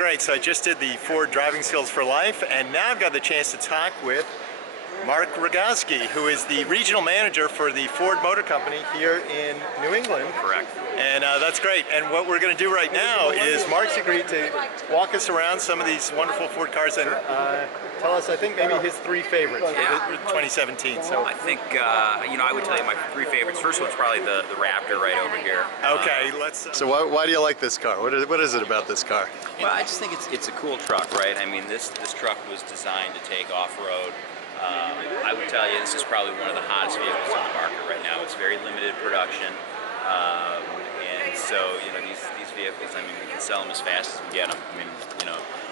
great. So I just did the Ford Driving Skills for Life, and now I've got the chance to talk with Marc Rogowski, who is the regional manager for the Ford Motor Company here in New England. Correct. And that's great. And what we're going to do right now is Marc's agreed to walk us around some of these wonderful Ford cars and tell us, I think, maybe his three favorites for 2017. So I think, I would tell you my three favorites. First one's probably the Raptor right over here. Okay, let's. So why do you like this car? What is it about this car? Well, I just think it's a cool truck, right? I mean, this truck was designed to take off-road. I would tell you this is probably one of the hottest vehicles on the market right now. It's very limited production, and so these vehicles, I mean, we can sell them as fast as we get them. I mean,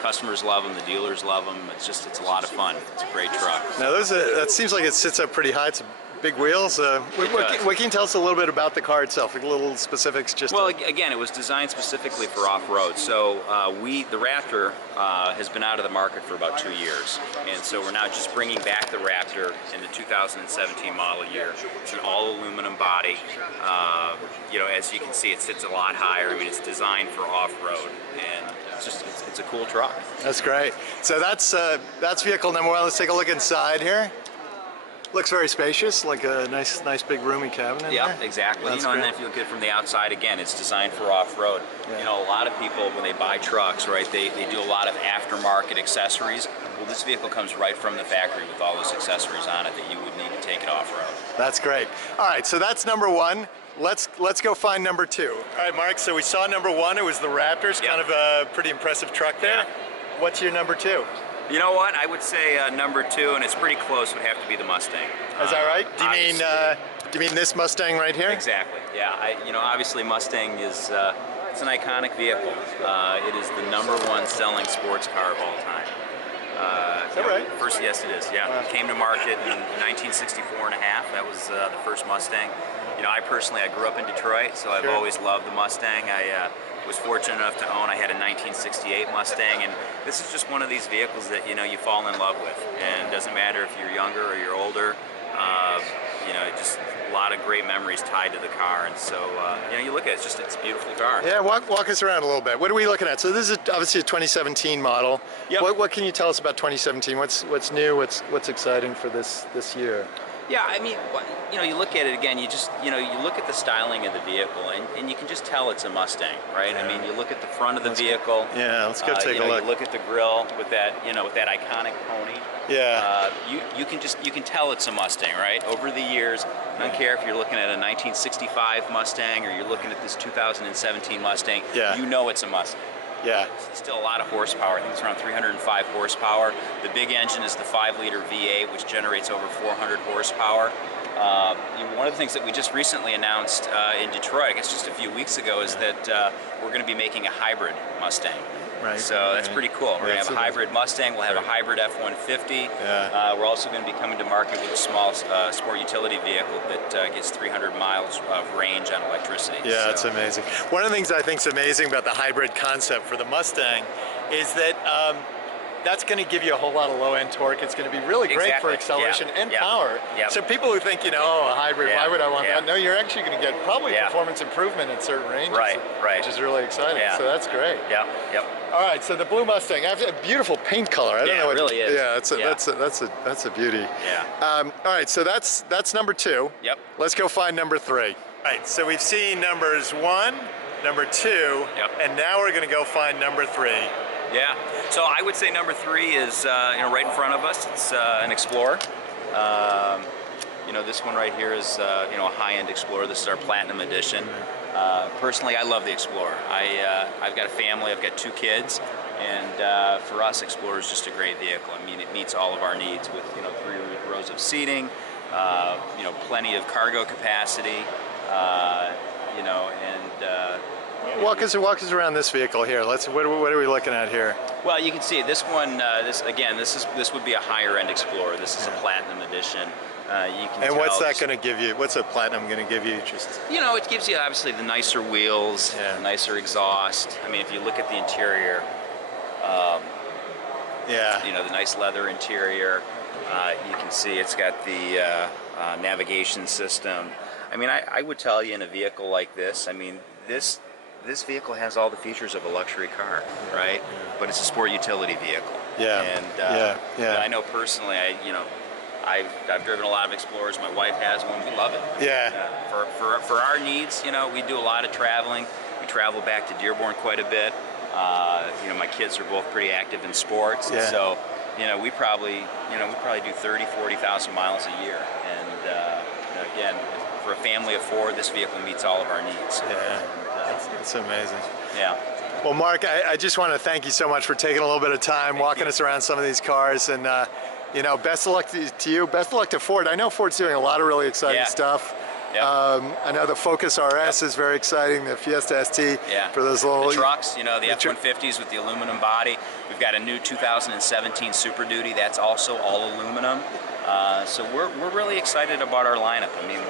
customers love them, the dealers love them. It's a lot of fun. It's a great truck. Now that seems like it sits up pretty high. It's big wheels. What can you tell us a little bit about the car itself? Like little specifics, just. Well, again, it was designed specifically for off-road. So the Raptor has been out of the market for about 2 years, and so we're now just bringing back the Raptor in the 2017 model year. It's an all-aluminum body. As you can see, it sits a lot higher. I mean, it's designed for off-road, and it's a cool truck. That's great. So that's vehicle number one. Let's take a look inside here. Looks very spacious, like a nice big roomy cabin in there. Exactly. And then if you look at it from the outside, again, it's designed for off-road. Yeah. A lot of people, when they buy trucks, right, they do a lot of aftermarket accessories. Well, this vehicle comes right from the factory with all those accessories on it that you would need to take it off-road. That's great. All right, so that's number one. Let's go find number two. All right, Mark, so we saw number one. It was the Raptor. It's kind of a pretty impressive truck there. Yeah. What's your number two? You know what? I would say number two, and it's pretty close, would have to be the Mustang. Is that right? Do you mean this Mustang right here? Exactly. Yeah. Obviously Mustang is it's an iconic vehicle. It is the #1 selling sports car of all time. Is that right? Yes, it is. Yeah. It came to market in 1964 and a half. That was the first Mustang. I personally grew up in Detroit, so I've always loved the Mustang. I was fortunate enough to own. I had a 1968 Mustang, and this is just one of these vehicles that you fall in love with. And it doesn't matter if you're younger or you're older. Just a lot of great memories tied to the car. And so you look at it, it's a beautiful car. Yeah, walk us around a little bit. What are we looking at? So this is obviously a 2017 model. Yep. What can you tell us about 2017? What's new? What's exciting for this year? Yeah, I mean, you look at it again, you look at the styling of the vehicle, and you can just tell it's a Mustang, right? Yeah. I mean, you look at the front of the vehicle. Yeah, let's go take a look. You look at the grille with that, with that iconic pony. Yeah. You can tell it's a Mustang, right? Over the years, I don't care if you're looking at a 1965 Mustang or you're looking at this 2017 Mustang. Yeah. You know it's a Mustang. Yeah. It's still a lot of horsepower. I think it's around 305 horsepower. The big engine is the 5-liter V8, which generates over 400 horsepower. One of the things that we just recently announced in Detroit, I guess just a few weeks ago, is that we're going to be making a hybrid Mustang. Right. So that's pretty cool. We're going to have a hybrid Mustang. We'll have a hybrid F-150. Yeah. We're also going to be coming to market with a small sport utility vehicle that gets 300 miles of range on electricity. Yeah, that's amazing. One of the things I think is amazing about the hybrid concept for the Mustang is that that's going to give you a whole lot of low-end torque. It's going to be really great for acceleration and power. Yep. So people who think, a hybrid, why would I want that? No, you're actually going to get probably performance improvement in certain ranges. Right. Which is really exciting. Yeah. So that's great. Yep. All right, so the blue Mustang, I have a beautiful paint color. I don't know what it really is. Yeah, that's a beauty. Yeah. All right, so that's number two. Yep. Let's go find number three. All right, so we've seen numbers 1, number 2, and now we're going to go find number 3. Yeah, so I would say number 3 is right in front of us. It's an Explorer. This one right here is a high-end Explorer. This is our Platinum Edition. Personally, I love the Explorer. I've got a family. I've got 2 kids, and for us, Explorer is just a great vehicle. I mean, it meets all of our needs with 3 rows of seating, plenty of cargo capacity, Walk us around this vehicle here. What are we looking at here? Well, you can see this one. This would be a higher end Explorer. This is a Platinum Edition. What's that going to give you? What's a Platinum going to give you? It gives you obviously the nicer wheels, nicer exhaust. I mean, if you look at the interior, the nice leather interior. You can see it's got the navigation system. I mean, I would tell you in a vehicle like this, I mean, this this vehicle has all the features of a luxury car, right? But it's a sport utility vehicle. Yeah. And I know personally, I've driven a lot of Explorers. My wife has one. We love it. Yeah. For our needs, we do a lot of traveling. We travel back to Dearborn quite a bit. My kids are both pretty active in sports, and so we probably do 30,000-40,000 miles a year. And again, for a family of 4, this vehicle meets all of our needs. Yeah, it's amazing. Yeah. Well, Mark, I just want to thank you so much for taking a little bit of time, walking us around some of these cars, and best of luck to you. Best of luck to Ford. I know Ford's doing a lot of really exciting stuff. Yep. I know the Focus RS is very exciting, the Fiesta ST for those little... The trucks, the F-150s with the aluminum body. We've got a new 2017 Super Duty that's also all aluminum. So we're really excited about our lineup. I mean,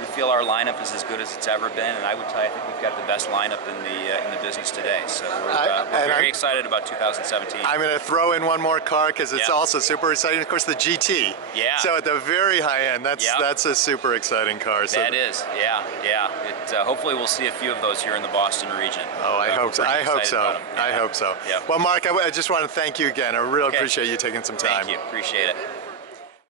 we feel our lineup is as good as it's ever been, and I would tell you, I think we've got the best lineup in the business today. So we're very excited about 2017. I'm going to throw in one more car because it's also super exciting. Of course, the GT. Yeah. So at the very high end, that's a super exciting car. So that is, yeah. Hopefully, we'll see a few of those here in the Boston region. Oh, I hope so. I hope so. I hope so. Yeah. Well, Mark, I just want to thank you again. I really appreciate you taking some time. Thank you. Appreciate it.